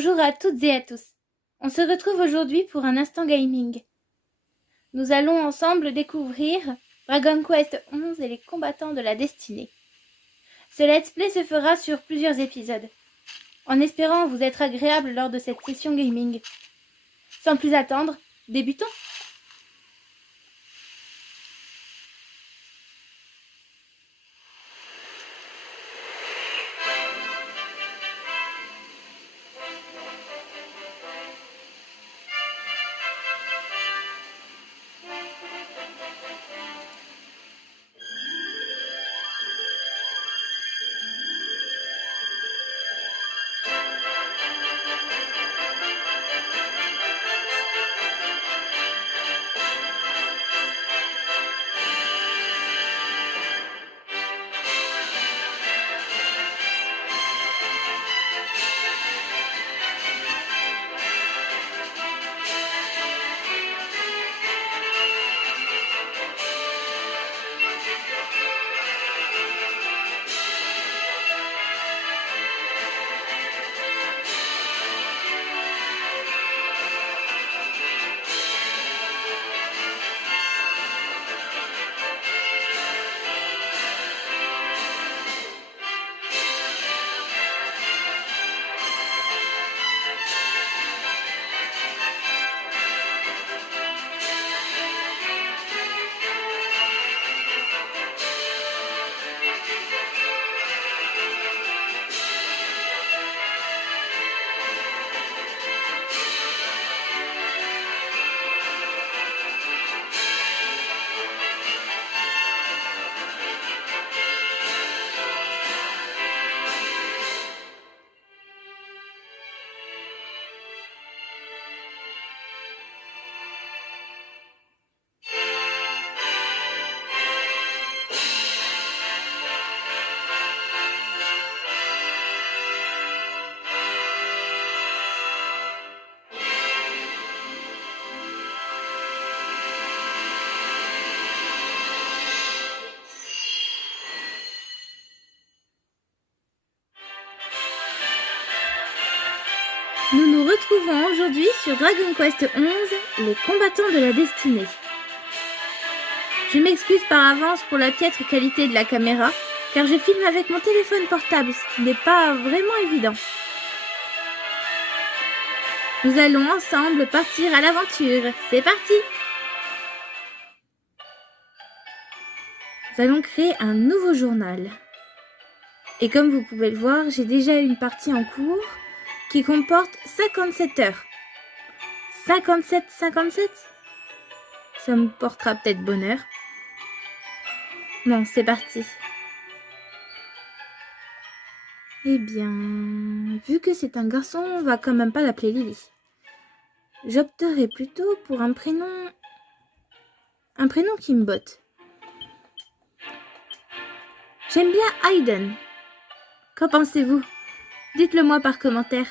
Bonjour à toutes et à tous. On se retrouve aujourd'hui pour un instant gaming. Nous allons ensemble découvrir Dragon Quest XI et les combattants de la destinée. Ce let's play se fera sur plusieurs épisodes, en espérant vous être agréable lors de cette session gaming. Sans plus attendre, débutons. Nous nous retrouvons aujourd'hui sur Dragon Quest XI, les combattants de la destinée. Je m'excuse par avance pour la piètre qualité de la caméra, car je filme avec mon téléphone portable, ce qui n'est pas vraiment évident. Nous allons ensemble partir à l'aventure. C'est parti! Nous allons créer un nouveau journal. Et comme vous pouvez le voir, j'ai déjà une partie en cours qui comporte 57 heures. 57. Ça me portera peut-être bonheur. Bon, c'est parti. Eh bien, vu que c'est un garçon, on va quand même pas l'appeler Lily. J'opterai plutôt pour un prénom qui me botte. J'aime bien Hayden. Qu'en pensez-vous? Dites-le moi par commentaire.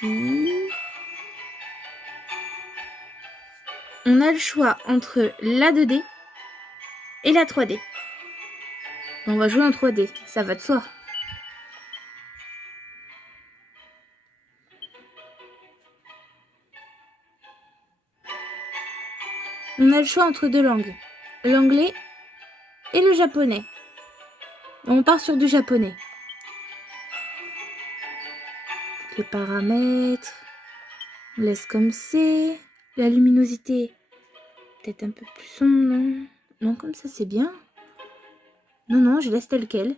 Oui. On a le choix entre la 2D et la 3D. On va jouer en 3D, ça va de soi. On a le choix entre deux langues, l'anglais et le japonais. On part sur du japonais. Les paramètres, on laisse comme c'est. La luminosité, peut-être un peu plus sombre, non? Non, comme ça c'est bien. Non, je laisse tel quel.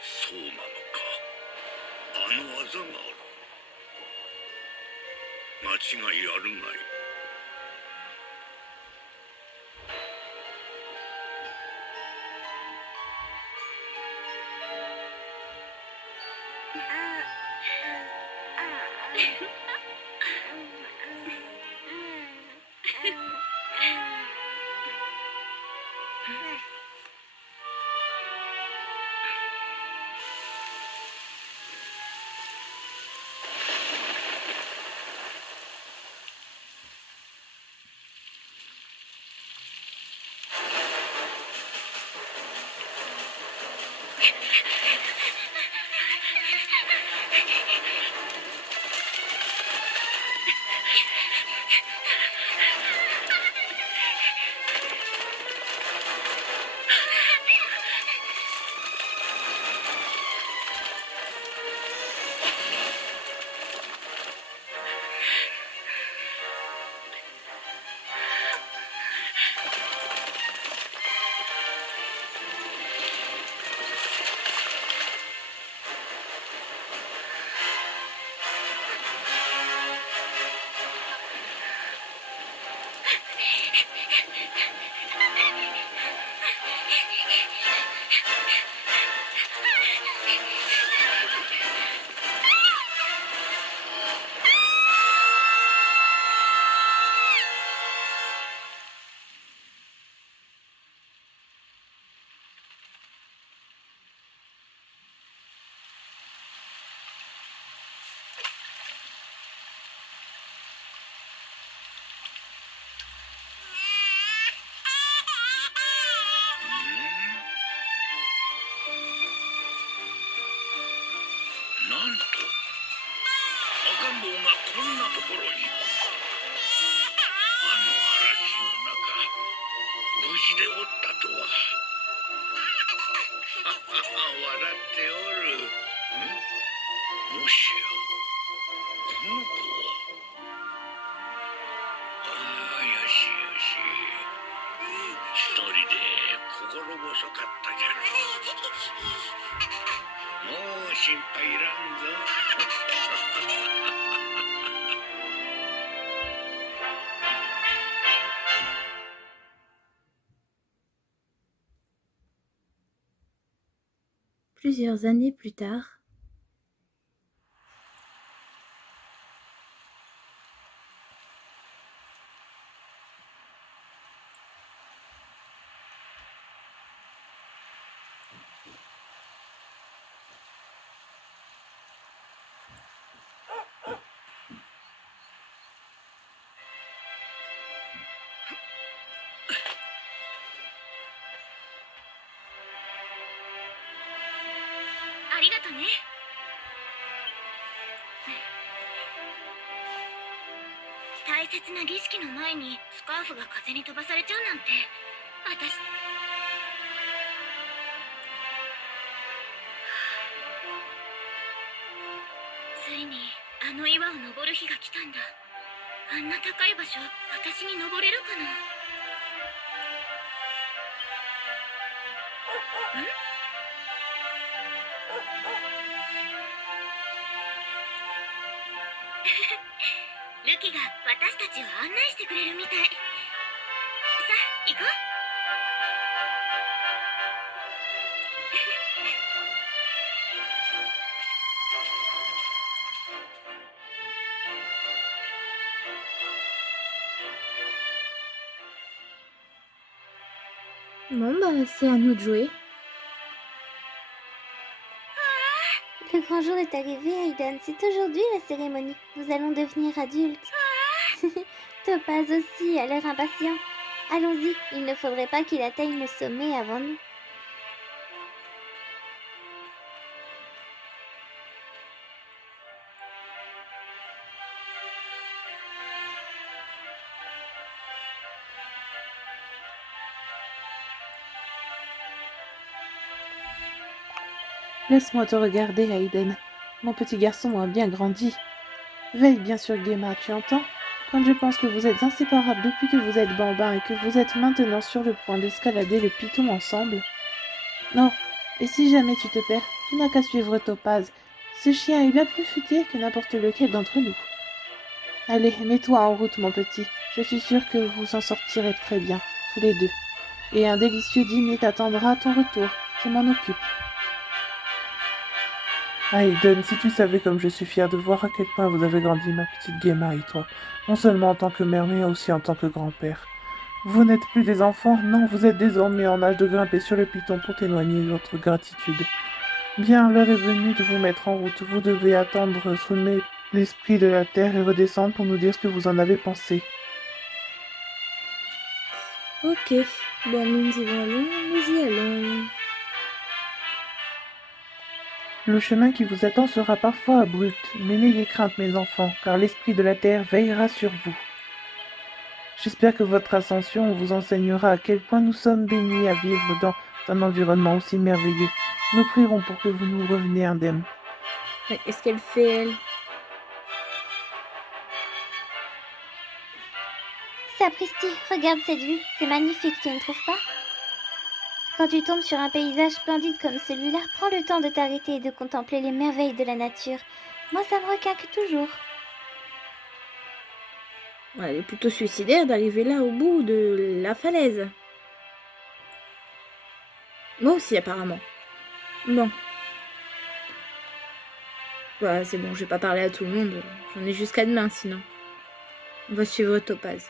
そうなのか。あの技がある。間違いあるまい。なんと赤ん坊がこんなところに。あの嵐の中無事でおったとは。笑っておる。もしやこの子は。ああ、よしよし。一人で心細かったじゃろ。もう心配いらんぞ。Plusieurs années plus tard,ありがとね。大切な儀式の前にスカーフが風に飛ばされちゃうなんて、私。ついにあの岩を登る日が来たんだ。あんな高い場所、私に登れるかな。ルキが私たちを案内してくれるみたい。さあ、行こう。bon bah c'est à nous de jouer. Le grand jour est arrivé, Aiden. C'est aujourd'hui la cérémonie. Nous allons devenir adultes. Topaz aussi a l'air impatient. Allons-y, il ne faudrait pas qu'il atteigne le sommet avant nous. Laisse-moi te regarder, Hayden. Mon petit garçon a bien grandi. Veille bien sur Gemma, tu entends? Quand je pense que vous êtes inséparables depuis que vous êtes bambins et que vous êtes maintenant sur le point d'escalader le piton ensemble. Non, et si jamais tu te perds, tu n'as qu'à suivre Topaz. Ce chien est bien plus futé que n'importe lequel d'entre nous. Allez, mets-toi en route, mon petit. Je suis sûre que vous en sortirez très bien, tous les deux. Et un délicieux dîner t'attendra à ton retour. Je m'en occupe. Hayden, si tu savais comme je suis fière de voir à quel point vous avez grandi, ma petite Gemma et toi, non seulement en tant que mère, mais aussi en tant que grand-père. Vous n'êtes plus des enfants, non, vous êtes désormais en âge de grimper sur le piton pour témoigner de votre gratitude. Bien, l'heure est venue de vous mettre en route. Vous devez attendre sommet l'esprit de la terre et redescendre pour nous dire ce que vous en avez pensé. Ok, ben nous y allons, nous y allons. Le chemin qui vous attend sera parfois abrupt, mais n'ayez crainte, mes enfants, car l'esprit de la terre veillera sur vous. J'espère que votre ascension vous enseignera à quel point nous sommes bénis à vivre dans un environnement aussi merveilleux. Nous prierons pour que vous nous reveniez indemnes. Mais qu'est-ce qu'elle fait, elle? Sapristi, regarde cette vue, c'est magnifique, tu ne trouves pas? Quand tu tombes sur un paysage splendide comme celui-là, prends le temps de t'arrêter et de contempler les merveilles de la nature. Moi, ça me requinque toujours. Ouais, elle est plutôt suicidaire d'arriver là au bout de la falaise. Moi aussi, apparemment. Bon. Bah, c'est bon, je vais pas parler à tout le monde. J'en ai jusqu'à demain, sinon. On va suivre Topaz.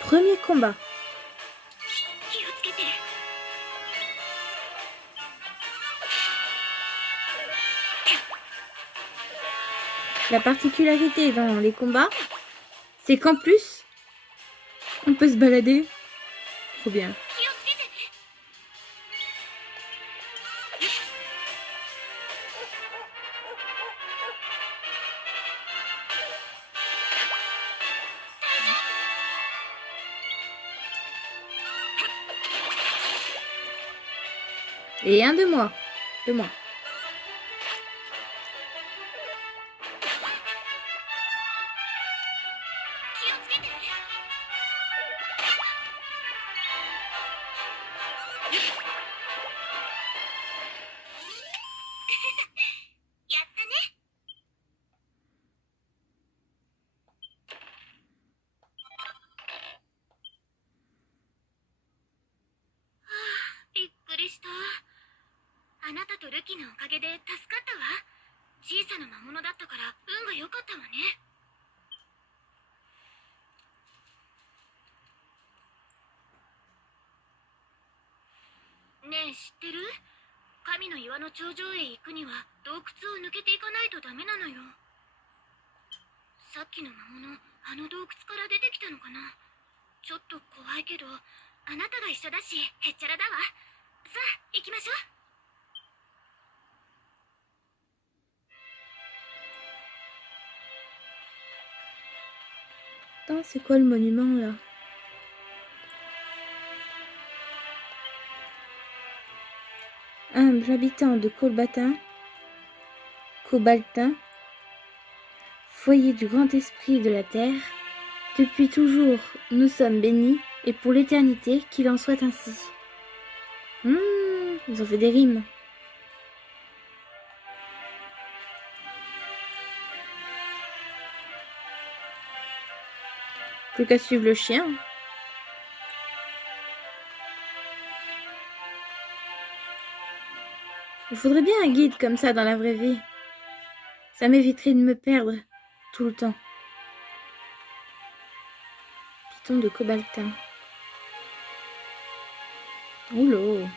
Premier combat. La particularité dans les combats, c'est qu'en plus, on peut se balader. Trop bien. Et un de moi. De moi. Attends, c'est quoi le monument là? humble habitant de Cobaltin, foyer du grand esprit de la terre, depuis toujours nous sommes bénis, et pour l'éternité qu'il en soit ainsi. Ils ont fait des rimes. Plus qu'à suivre le chien. Je voudrais bien un guide comme ça dans la vraie vie. Ça m'éviterait de me perdre tout le temps. Python de Cobaltin. Oulô.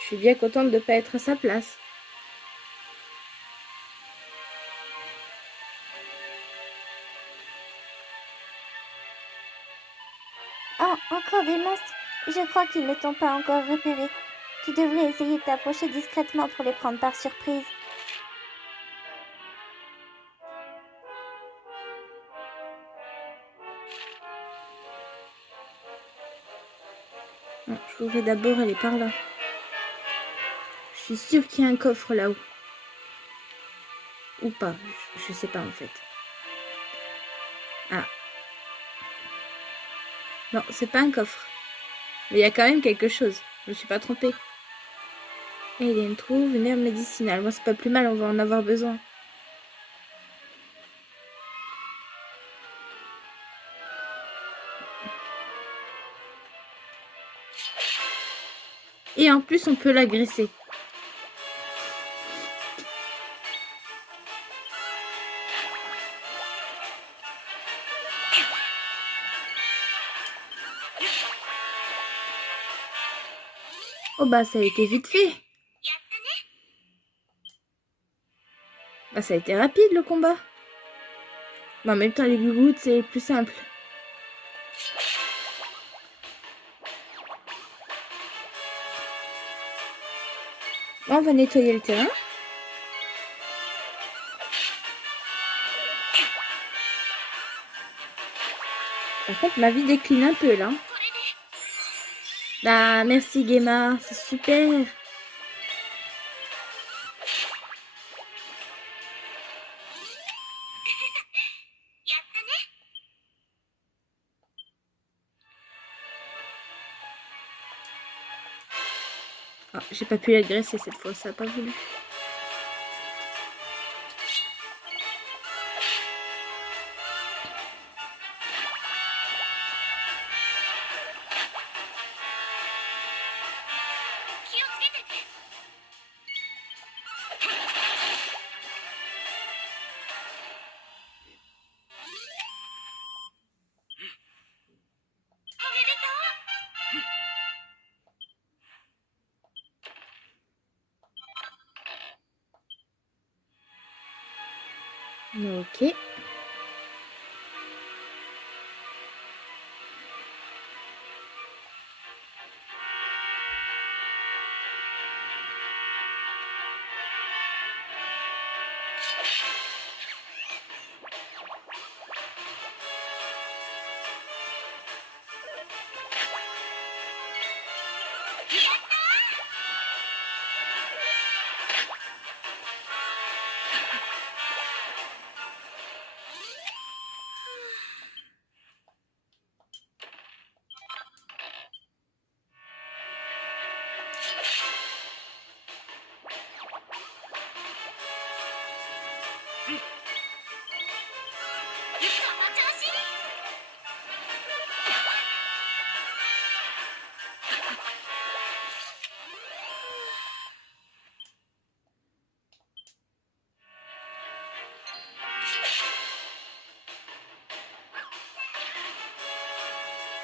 Je suis bien contente de ne pas être à sa place. Oh, encore des monstres. Je crois qu'ils ne t'ont pas encore repéré. Tu devrais essayer de t'approcher discrètement pour les prendre par surprise. Non, je voudrais d'abord aller par là. Je suis sûre qu'il y a un coffre là-haut. Ou pas, je sais pas en fait. Ah. Non, c'est pas un coffre. Mais il y a quand même quelque chose. Je me suis pas trompée. Alien trouve une herbe médicinale. Moi, c'est pas plus mal, on va en avoir besoin. Et en plus, on peut l'agresser. Oh bah, ça a été vite fait. Bah, ça a été rapide, le combat. Mais en même temps, les gougoutes, c'est plus simple. Bon, on va nettoyer le terrain. Par contre, ma vie décline un peu, là. Bah, merci, Gemma. C'est super. Ah, j'ai pas pu l'agresser cette fois, ça a pas voulu. Ok.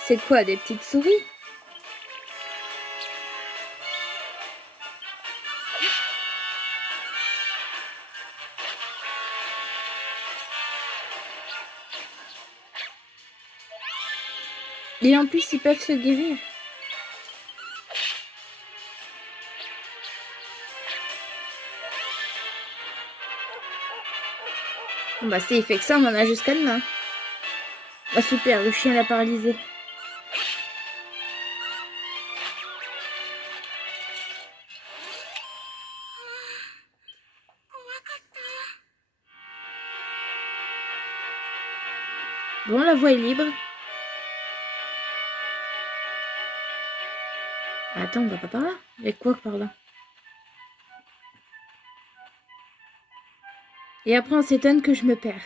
C'est quoi, des petites souris? Et en plus, ils peuvent se guérir. Bon bah si il fait que ça, on en a jusqu'à demain. Bah super, le chien l'a paralysé. Bon, la voie est libre. Attends, on va pas par là. Il y a quoi que par là? Et après, on s'étonne que je me perds.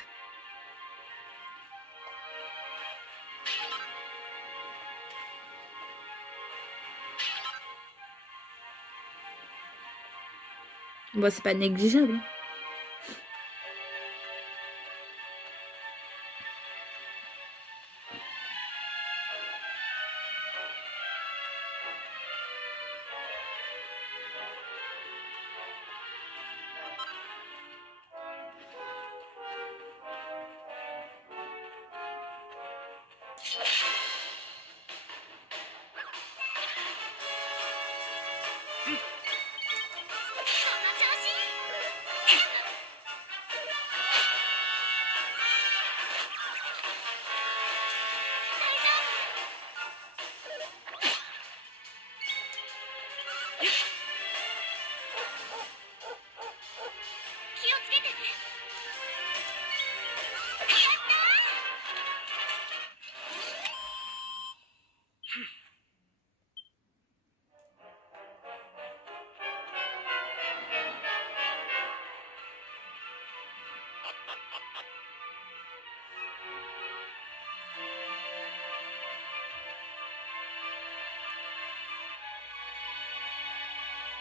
Bon, c'est pas négligeable.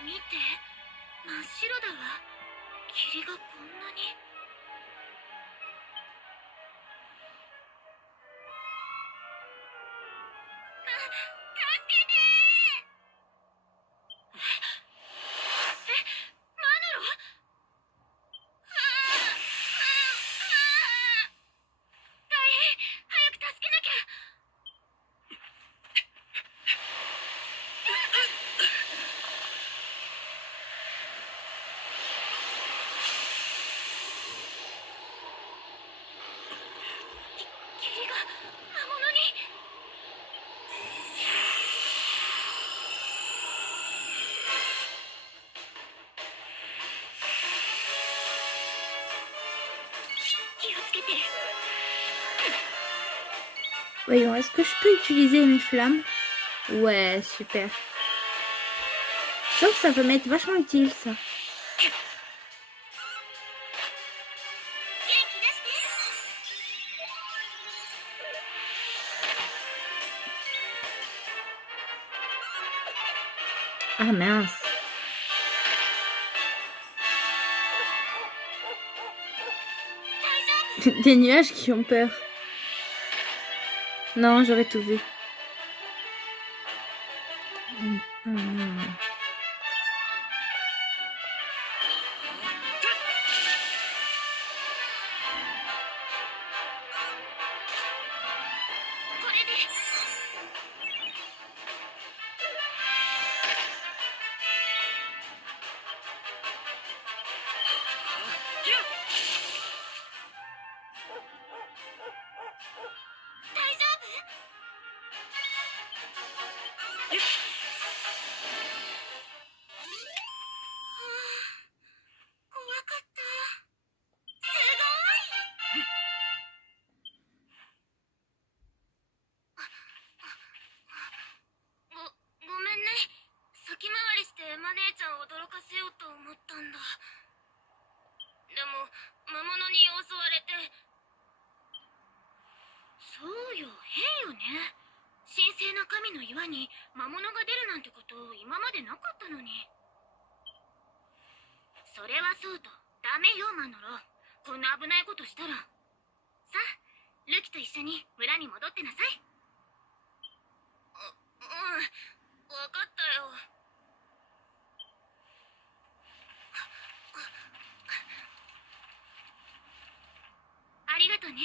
見て、真っ白だわ。霧がこんなに。助けてー。マナロ？大変、早く助けなきゃ。霧が魔物に。気をつけて。Voyons, est-ce que je peux utiliser une flamme? Ouais, super. Je sens que ça va m'être vachement utile, ça. 元気出して。Ah mince. Des nuages qui ont peur. Non, j'aurais tout vu. Hmm. これで。大丈夫？怖かった。すごい。ごめんね。先回りしてマネーちゃんを驚かせようと思ったんだ。でも魔物に襲われて。そうよ、変よね。神聖な神の岩に魔物が出るなんてこと今までなかったのに。それはそうとダメよ、マノロ。こんな危ないことしたら。さあ、ルキと一緒に村に戻ってなさい。分かったよ。ありがとね。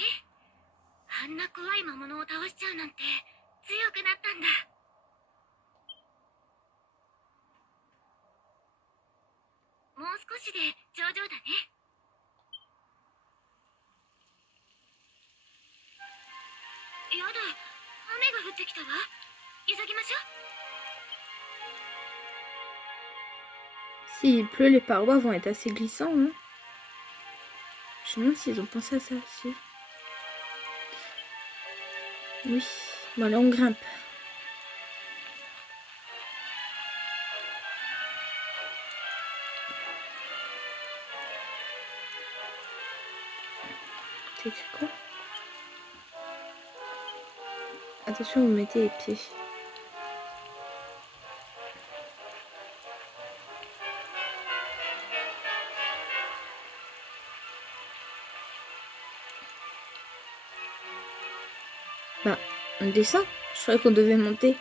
あんな怖い魔物を倒しちゃうなんて強くなったんだ。もう少しで頂上だね。やだ、雨が降ってきたわ。急ぎましょう。 S'il pleut, les parois vont être assez glissants. Hein. Je me demande s'ils ont pensé à ça aussi. Oui, bon là on grimpe. C'est écrit quoi? Attention, vous mettez les pieds. Bah, on descend. Je croyais qu'on devait monter.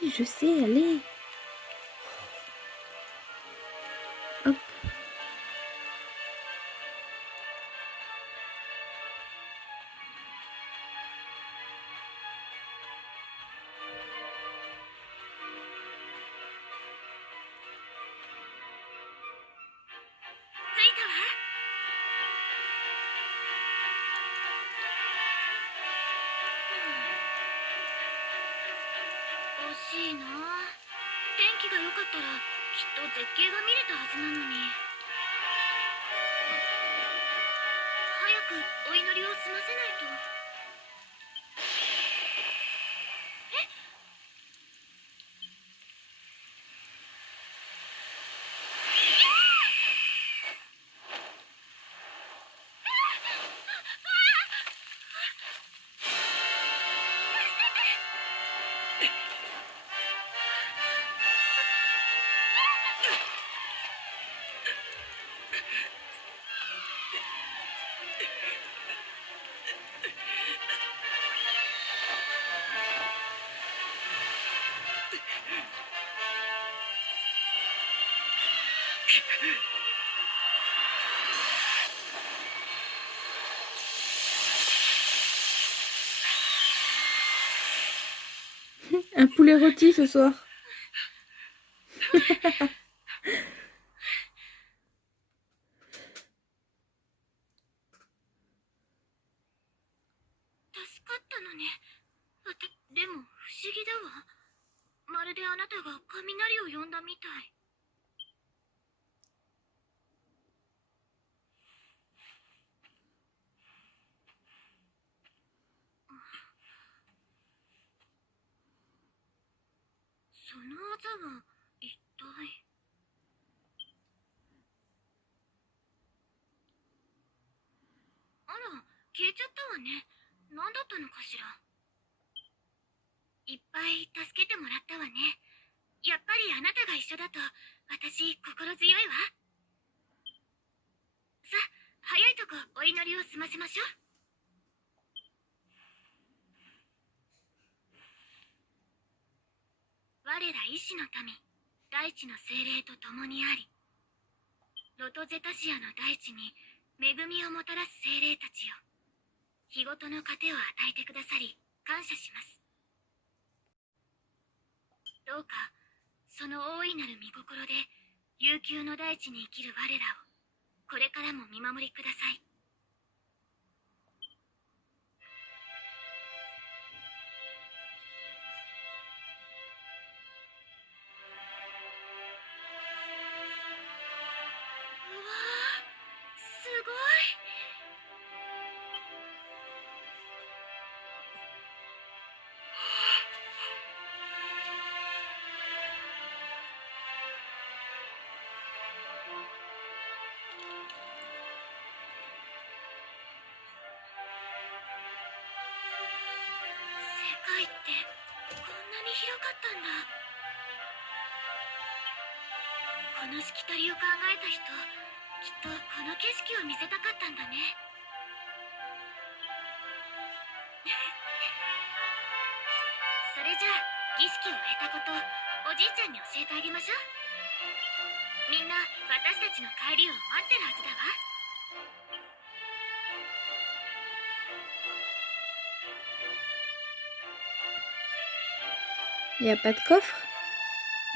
Oui, je sais, allez. Hop.惜しいな。天気が良かったらきっと絶景が見れたはずなのに。早くお祈りを済ませないと。Un poulet rôti ce soir. 助かったのね。でも不思議だわ。まるであなたが雷を呼んだみたい。その技は一体。あら、消えちゃったわね。何だったのかしら。いっぱい助けてもらったわね。やっぱりあなたが一緒だと私心強いわ。さあ、早いとこお祈りを済ませましょう。我ら医師の民、大地の精霊と共にあり、ロトゼタシアの大地に恵みをもたらす精霊たちよ。日ごとの糧を与えてくださり感謝します。どうかその大いなる御心で悠久の大地に生きる我らをこれからも見守りください。うわー、すごい。世界ってこんなに広かったんだ。このしきたりを考えた人、きっとこの景色を見せたかったんだね。それじゃあ儀式を終えたことおじいちゃんに教えてあげましょう。みんな私たちの帰りを待ってるはずだわ。Y a pas de coffre?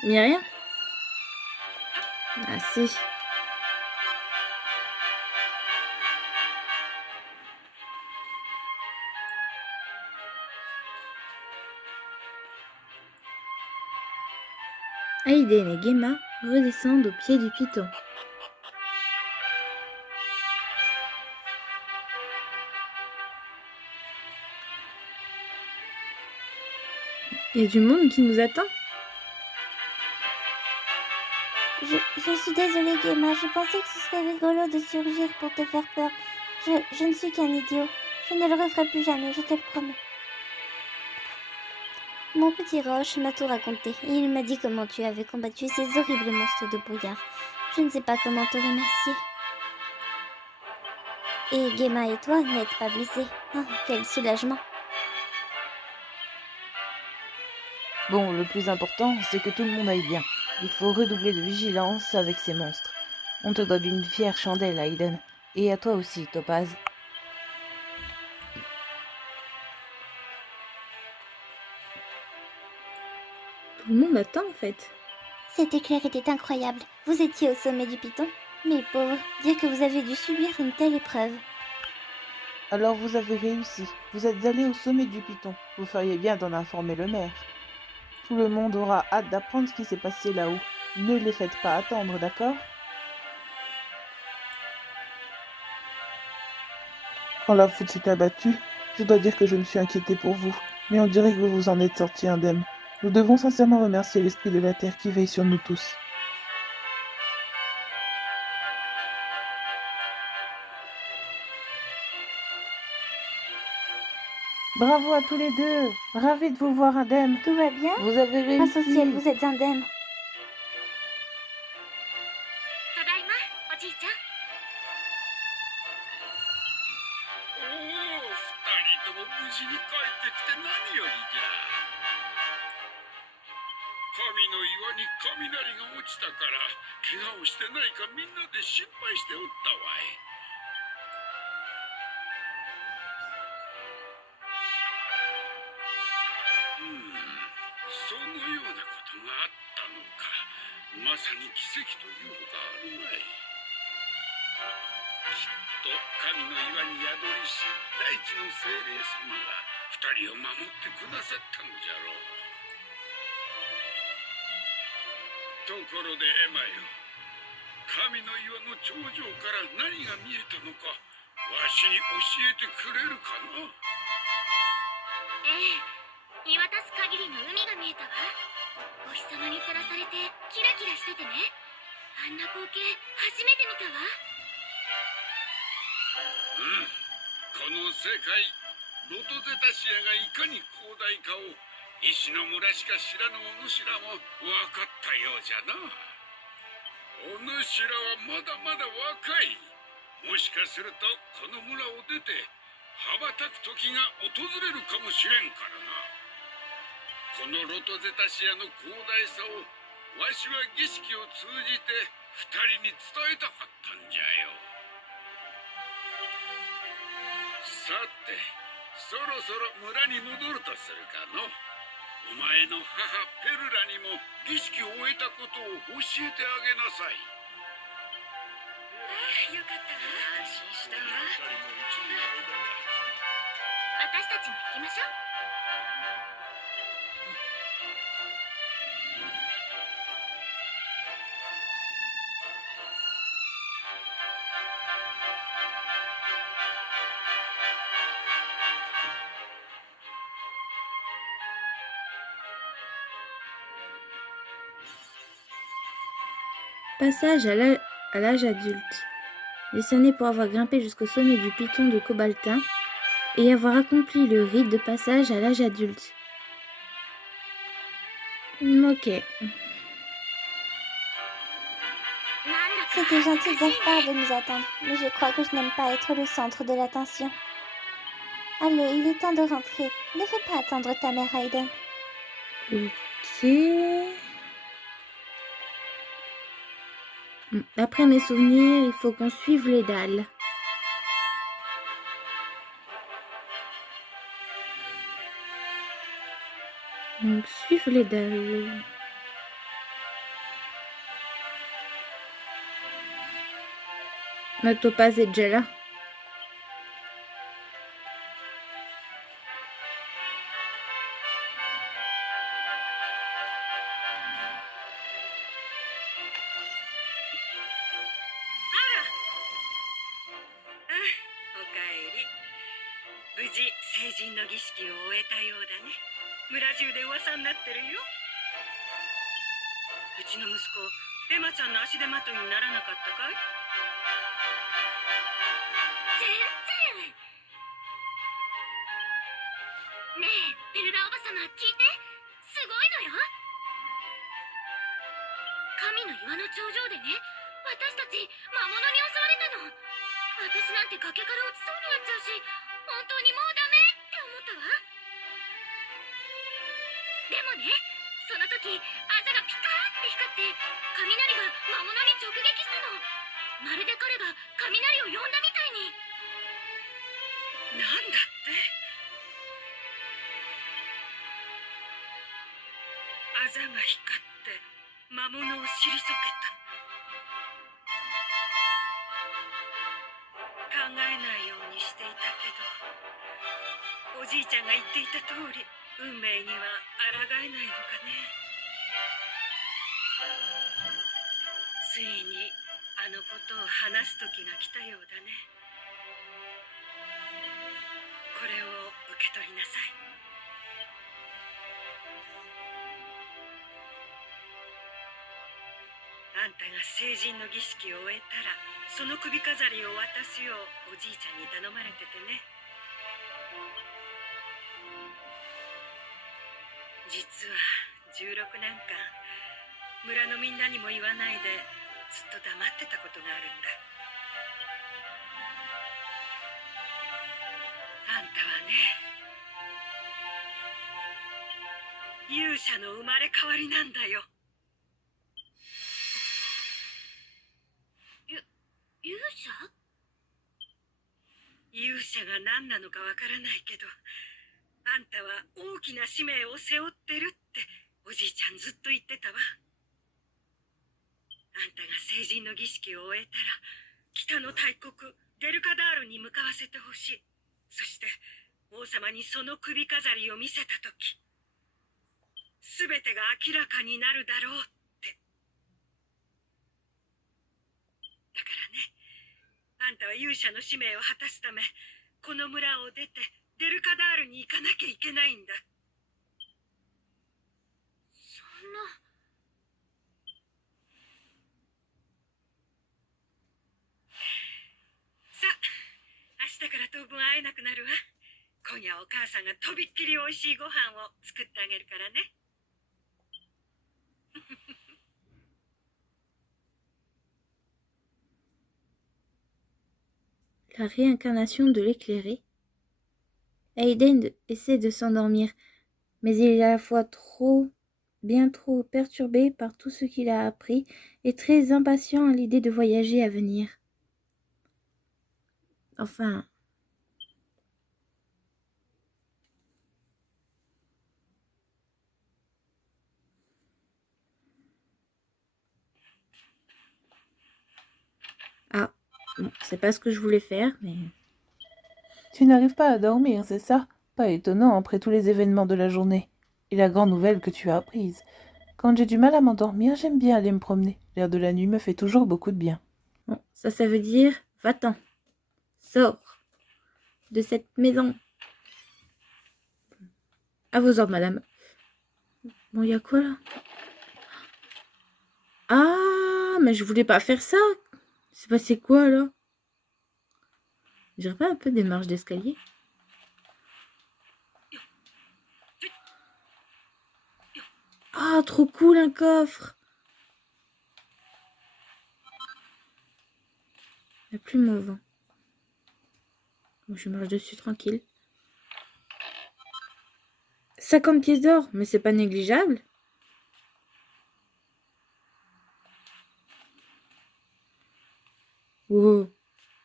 Y a rien? Ah si. Aiden et Gemma redescendent au pied du piton. Il y a du monde qui nous attend. Je suis désolée, Gemma. Je pensais que ce serait rigolo de surgir pour te faire peur. Je ne suis qu'un idiot. Je ne le referai plus jamais, je te le promets. Mon petit Roche m'a tout raconté et il m'a dit comment tu avais combattu ces horribles monstres de brouillard. Je ne sais pas comment te remercier. Et Gemma et toi n'êtes pas blessés. Oh, quel soulagement. Bon, le plus important, c'est que tout le monde aille bien. Il faut redoubler de vigilance avec ces monstres. On te doit une fière chandelle, Aiden. Et à toi aussi, Topaz. Tout le monde attend en fait. Cet éclair était incroyable. Vous étiez au sommet du piton. Mais pauvre, dire que vous avez dû subir une telle épreuve. Alors vous avez réussi. Vous êtes allé au sommet du piton. Vous feriez bien d'en informer le maire. Tout le monde aura hâte d'apprendre ce qui s'est passé là-haut. Ne les faites pas attendre, d'accord? Quand la foudre s'est abattue, je dois dire que je me suis inquiétée pour vous. Mais on dirait que vous vous en êtes sortis indemne. Nous devons sincèrement remercier l'esprit de la Terre qui veille sur nous tous. Bravo à tous les deux. Ravi de vous voir indemne. Tout va bien? Vous avez réussi. Grâce au ciel, vous êtes indemne. ただいまおじいちゃん。おお、二人とも無事に帰ってきて何よりじゃ。神の岩に雷が落ちたから怪我をしてないかみんなで心配しておったわい。そのようなことがあったのか。まさに奇跡というほかあるまい。きっと神の岩に宿りし大地の精霊様が二人を守ってくださったのじゃろう。ところでエマよ、神の岩の頂上から何が見えたのかわしに教えてくれるかな。ええ、見渡す限りの海が見えたわ。お日様に照らされてキラキラしててね、あんな光景初めて見たわ。この世界ロトゼタシアがいかに広大かを石の村しか知らぬお主らも分かったようじゃな。お主らはまだまだ若い。もしかするとこの村を出て羽ばたく時が訪れるかもしれんからな。このロトゼタシアの広大さをわしは儀式を通じて二人に伝えたかったんじゃよ。さて、そろそろ村に戻るとするかの。お前の母ペルラにも儀式を終えたことを教えてあげなさい。ああ、よかったわ。安心したわ。二人も一緒に間だ。私たちも行きましょう。Passage à l'âge adulte. Décerné pour avoir grimpé jusqu'au sommet du piton de Cobaltin et avoir accompli le rite de passage à l'âge adulte. Ok. C'était gentil de leur part de nous attendre, mais je crois que je n'aime pas être le centre de l'attention. Allez, il est temps de rentrer. Ne fais pas attendre ta mère, Aiden. Ok. D'après mes souvenirs, il faut qu'on suive les dalles. Donc, suivre les dalles. Notre topaz est déjà là. 事成人の儀式を終えたようだね。村中で噂になってるよ。うちの息子エマちゃんの足手まといにならなかったかい？全然。ねえベルラおばさま、聞いて。すごいのよ。神の岩の頂上でね、私たち魔物に襲われたの。私なんて崖から落ちそうになっちゃうし、本当にもうダメって思ったわ。でもね、その時あざがピカーって光って雷が魔物に直撃したの。まるで彼が雷を呼んだみたいに。なんだって？あざが光って魔物を退けた。考えないようにしていたけど、おじいちゃんが言っていた通り運命には抗えないのかね。ついにあのことを話す時が来たようだね。これを受け取りなさい。あんたが成人の儀式を終えたら、その首飾りを渡すようおじいちゃんに頼まれててね。実は16年間村のみんなにも言わないでずっと黙ってたことがあるんだ。あんたはね、勇者の生まれ変わりなんだよ。勇者？勇者が何なのかわからないけど、あんたは大きな使命を背負ってるっておじいちゃんずっと言ってたわ。あんたが成人の儀式を終えたら、北の大国デルカダールに向かわせてほしい。そして王様にその首飾りを見せたとき、すべてが明らかになるだろうって。だからね、あんたは勇者の使命を果たすため、この村を出てデルカダールに行かなきゃいけないんだ。そんな。さあ、明日から当分会えなくなるわ。今夜お母さんがとびっきり美味しいご飯を作ってあげるからね。La réincarnation de l'éclairé. Aiden essaie de s'endormir, mais il est à la fois bien trop perturbé par tout ce qu'il a appris et très impatient à l'idée de voyager à venir. Enfin... Ah, bon, c'est pas ce que je voulais faire, mais... Tu n'arrives pas à dormir, c'est ça? Pas étonnant après tous les événements de la journée. Et la grande nouvelle que tu as apprise. Quand j'ai du mal à m'endormir, j'aime bien aller me promener. L'air de la nuit me fait toujours beaucoup de bien. Bon, ça veut dire, va-t'en. Sors de cette maison. À vos ordres, madame. Bon, il y a quoi, là? Ah, mais je voulais pas faire ça. C'est passé quoi, là? Je dirais pas un peu des marches d'escalier? Ah, trop cool, un coffre! La plume au vent. Bon, je marche dessus tranquille. 50 pièces d'or, mais c'est pas négligeable. Wow.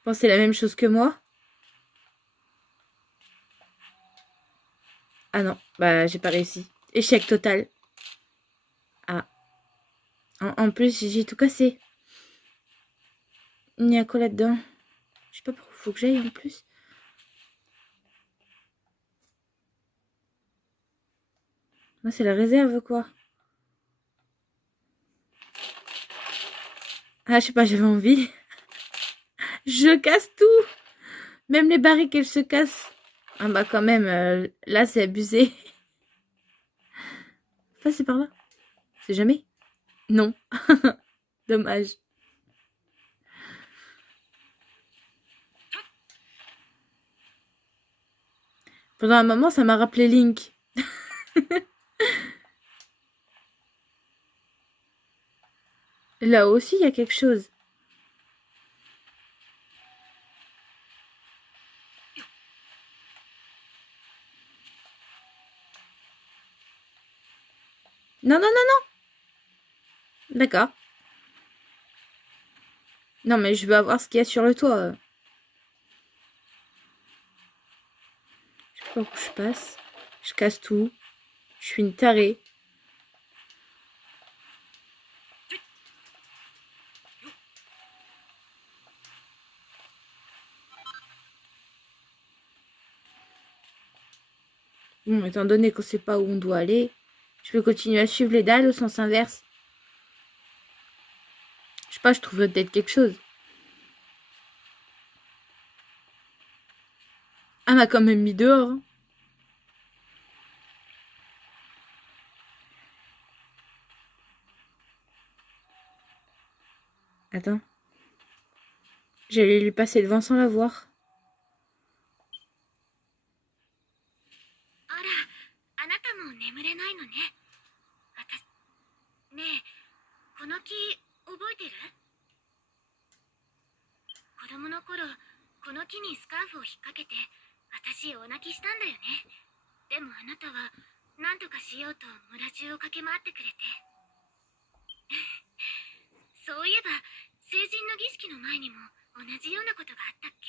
Pensez la même chose que moi? Ah non, bah j'ai pas réussi. Échec total. Ah. En plus, j'ai tout cassé. Il y a quoi là-dedans? Je sais pas pourquoi faut que j'aille en plus. Moi, c'est la réserve, quoi. Ah, je sais pas, j'avais envie. Je casse tout. Même les barriques, elles se cassent. Ah bah quand même, là c'est abusé. Passer par là. C'est jamais? Non. Dommage. Pendant un moment, ça m'a rappelé Link. Là aussi, il y a quelque chose. Non, non, non, non. D'accord. Non, mais je veux avoir ce qu'il y a sur le toit. Je sais pas où je passe. Je casse tout. Je suis une tarée. Bon, étant donné qu'on sait pas où on doit aller, je peux continuer à suivre les dalles au sens inverse. Je sais pas, je trouve peut-être quelque chose. Ah, m'a quand même mis dehors. Hein. Attends. J'allais lui passer devant sans la voir. あら、あなたも眠れないのね。ねえ、この木覚えてる？子供の頃、この木にスカーフを引っ掛けて、私大泣きしたんだよね。でもあなたは、何とかしようと村中を駆け回ってくれて。そういえば、成人の儀式の前にも同じようなことがあったっけ？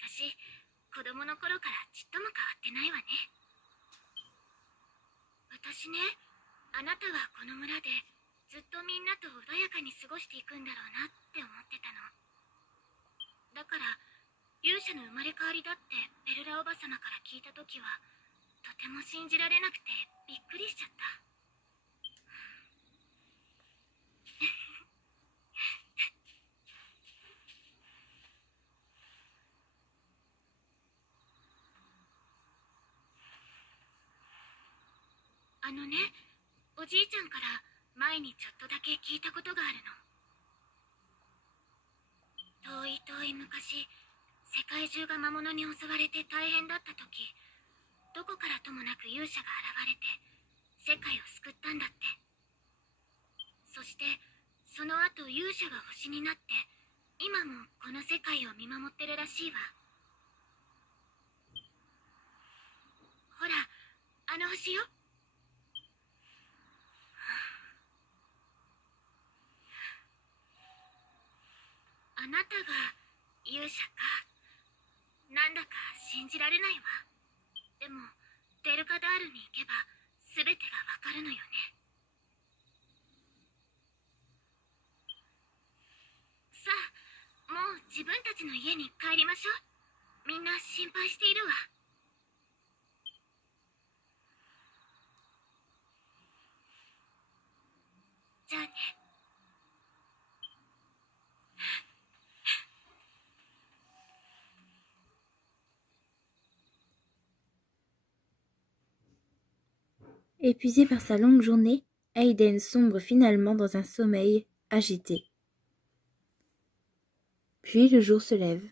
私、子供の頃からちっとも変わってないわね。私ね、あなたはこの村でずっとみんなと穏やかに過ごしていくんだろうなって思ってたの。だから勇者の生まれ変わりだってベルラおばさまから聞いた時はとても信じられなくてびっくりしちゃった。あのね、おじいちゃんから前にちょっとだけ聞いたことがあるの。遠い遠い昔、世界中が魔物に襲われて大変だった時、どこからともなく勇者が現れて世界を救ったんだって。そしてその後勇者が星になって今もこの世界を見守ってるらしいわ。ほら、あの星よ。あなたが勇者か。なんだか信じられないわ。でもデルカダールに行けば全てがわかるのよね。さあ、もう自分たちの家に帰りましょう。みんな心配しているわ。じゃあね。Épuisé par sa longue journée, Aiden sombre finalement dans un sommeil agité. Puis le jour se lève.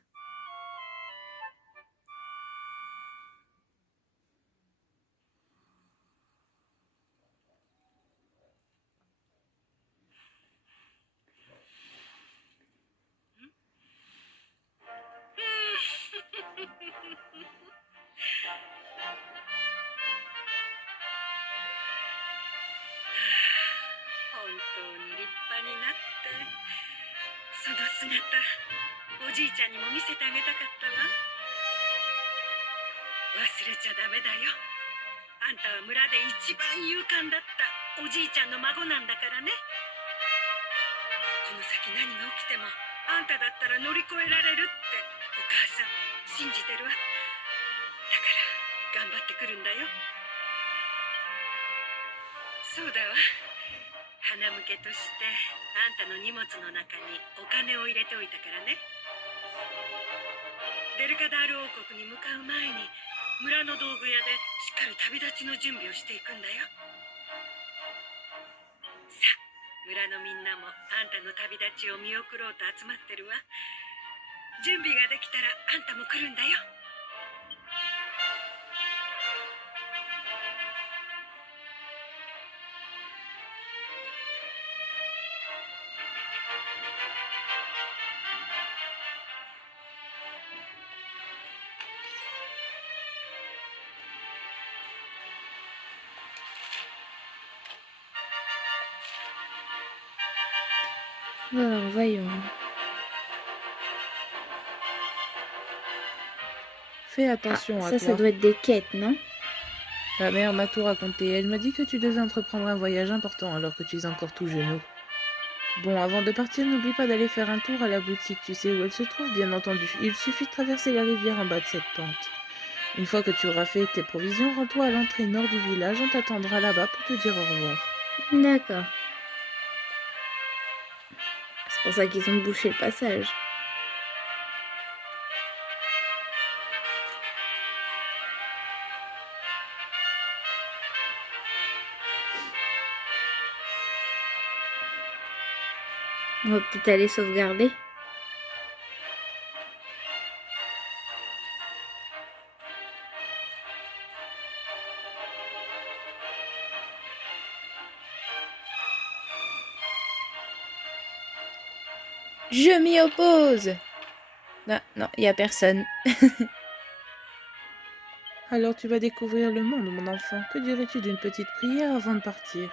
デルカダール王国に向かう前に村の道具屋でしっかり旅立ちの準備をしていくんだよ。さあ、村のみんなもあんたの旅立ちを見送ろうと集まってるわ。準備ができたらあんたも来るんだよ。Alors, voyons. Fais attention à Ça toi. doit être des quêtes, non? Ta mère m'a tout raconté. Elle m'a dit que tu devais entreprendre un voyage important alors que tu es encore tout genou. Bon, avant de partir, n'oublie pas d'aller faire un tour à la boutique. Tu sais où elle se trouve, bien entendu. Il suffit de traverser la rivière en bas de cette pente. Une fois que tu auras fait tes provisions, rends-toi à l'entrée nord du village. On t'attendra là-bas pour te dire au revoir. D'accord. C'est pour ça qu'ils ont bouché le passage. On va peut-être aller sauvegarder. Je m'y oppose. Non, non, il n'y a personne. Alors tu vas découvrir le monde, mon enfant. Que dirais-tu d'une petite prière avant de partir?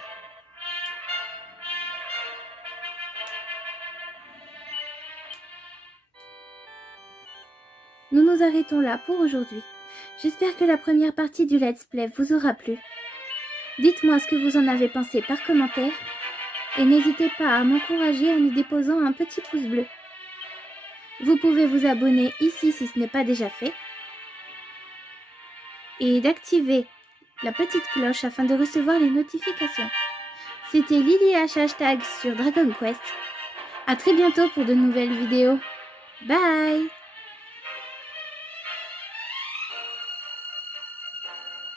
Nous nous arrêtons là pour aujourd'hui. J'espère que la première partie du Let's Play vous aura plu. Dites-moi ce que vous en avez pensé par commentaire et n'hésitez pas à m'encourager en y déposant un petit pouce bleu. Vous pouvez vous abonner ici si ce n'est pas déjà fait et d'activer la petite cloche afin de recevoir les notifications. C'était LilyH # sur Dragon Quest. À très bientôt pour de nouvelles vidéos. Bye!